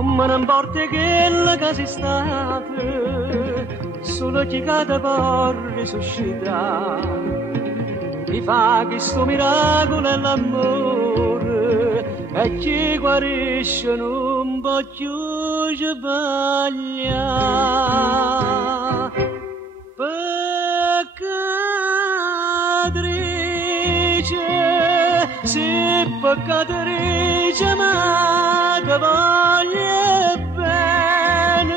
non me ne importa che la casa è stata, solo chi cade può risuscitare. Mi fa questo miracolo è l'amore e chi guarisce non può più sbagliare. Peccatrice, sì peccatrice, ma che voglio bene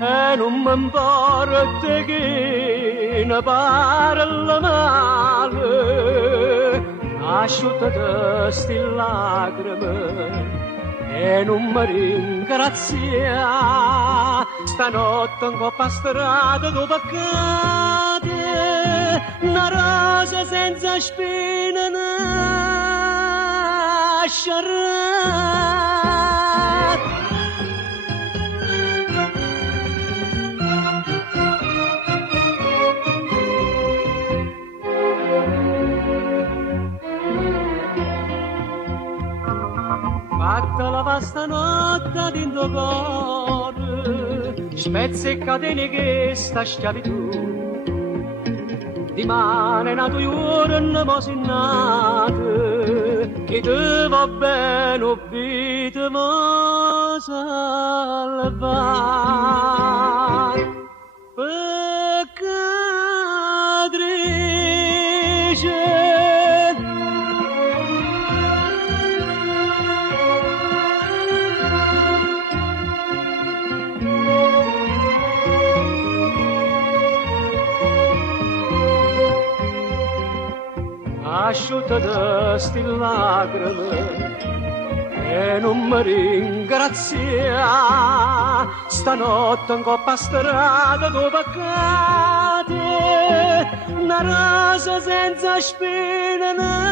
e non mi importa che ne parla male, asciuttati sti lacrime e non mi ringrazia. Stanotte in coppa strada dove cade una rosa senza spine nascerà. Fatta la vasta notte dentro cuore, spezzi e catene che sta schiavitù, di mano è nato giorno mosinnato, che te va bene o vita ma salvare. Peccatrice, asciuttati sti lacrime e non mi ringrazia. Stanotte in coppa strada dove cade una rosa senza spine nascerà.